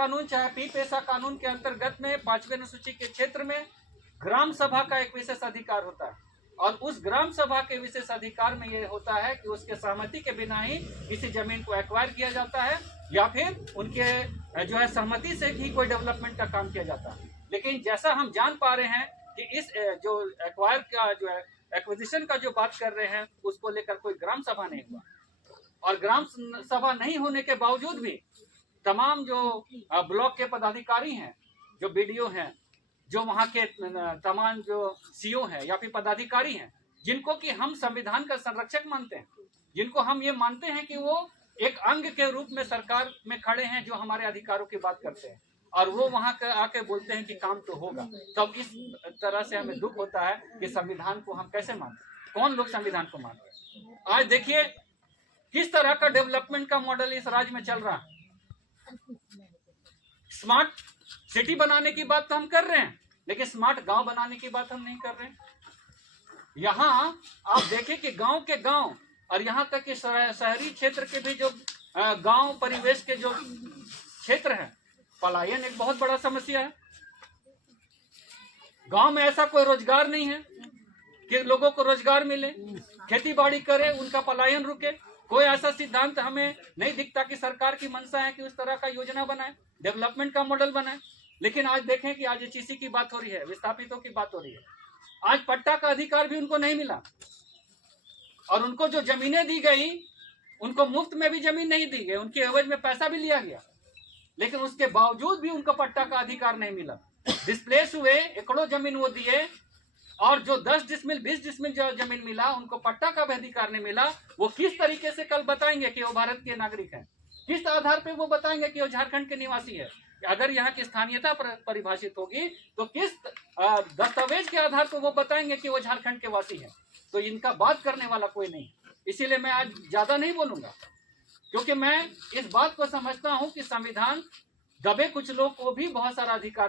कानून चाहे पी पेशा कानून के अंतर्गत में 5वें अनुसूची के क्षेत्र में ग्राम सभा का एक विशेष अधिकार होता है, और उस ग्राम सभा के विशेष अधिकार में ये होता है कि उसके सहमति के बिना ही किसी जमीन को एक्वायर किया जाता है, या फिर उनके जो है सहमति से ही कोई डेवलपमेंट का काम किया जाता है। लेकिन जैसा हम जान पा रहे हैं कि इस जो एक्वायर का जो है एक्विजिशन का जो बात कर रहे हैं, उसको लेकर कोई ग्राम सभा नहीं हुआ, और ग्राम सभा नहीं होने के बावजूद भी तमाम जो ब्लॉक के पदाधिकारी हैं, जो बीडीओ हैं, जो वहाँ के तमाम जो सीओ हैं या फिर पदाधिकारी हैं, जिनको कि हम संविधान का संरक्षक मानते हैं, जिनको हम ये मानते हैं कि वो एक अंग के रूप में सरकार में खड़े हैं, जो हमारे अधिकारों की बात करते हैं, और वो वहाँ आके बोलते हैं कि काम तो होगा। तब इस तरह से हमें दुख होता है कि संविधान को हम कैसे मानते हैं, कौन लोग संविधान को मानते हैं। आज देखिए किस तरह का डेवलपमेंट का मॉडल इस राज्य में चल रहा है। स्मार्ट सिटी बनाने की बात तो हम कर रहे हैं, लेकिन स्मार्ट गांव बनाने की बात हम नहीं कर रहे हैं। यहाँ आप देखें कि गांव के गांव और यहाँ तक कि शहरी क्षेत्र के भी जो गांव परिवेश के जो क्षेत्र है, पलायन एक बहुत बड़ा समस्या है। गांव में ऐसा कोई रोजगार नहीं है कि लोगों को रोजगार मिले, खेती बाड़ी करे, उनका पलायन रुके। कोई ऐसा सिद्धांत हमें नहीं दिखता कि सरकार की मंशा है कि उस तरह का योजना बनाए, डेवलपमेंट का मॉडल बनाए। लेकिन आज देखें कि आज एचईसी की बात हो रही है, विस्थापितों की बात हो रही है। आज पट्टा का अधिकार भी उनको नहीं मिला, और उनको जो जमीनें दी गई, उनको मुफ्त में भी जमीन नहीं दी गई, उनके एवज में पैसा भी लिया गया, लेकिन उसके बावजूद भी उनको पट्टा का अधिकार नहीं मिला। डिस्प्लेस हुए, एकड़ों जमीन वो दिए, और जो 10 डिसमिल 20 डिसमिल जो जमीन मिला, उनको पट्टा का भी अधिकार नहीं मिला। वो किस तरीके से कल बताएंगे कि वो भारत के नागरिक हैं? किस आधार पे वो बताएंगे कि वो झारखंड के निवासी है? अगर यहाँ की स्थानीयता परिभाषित होगी तो किस दस्तावेज के आधार पर वो बताएंगे कि वो झारखंड के वासी है? तो इनका बात करने वाला कोई नहीं। इसीलिए मैं आज ज्यादा नहीं बोलूंगा, क्योंकि मैं इस बात को समझता हूं कि संविधान दबे कुछ लोग को भी बहुत सारा अधिकार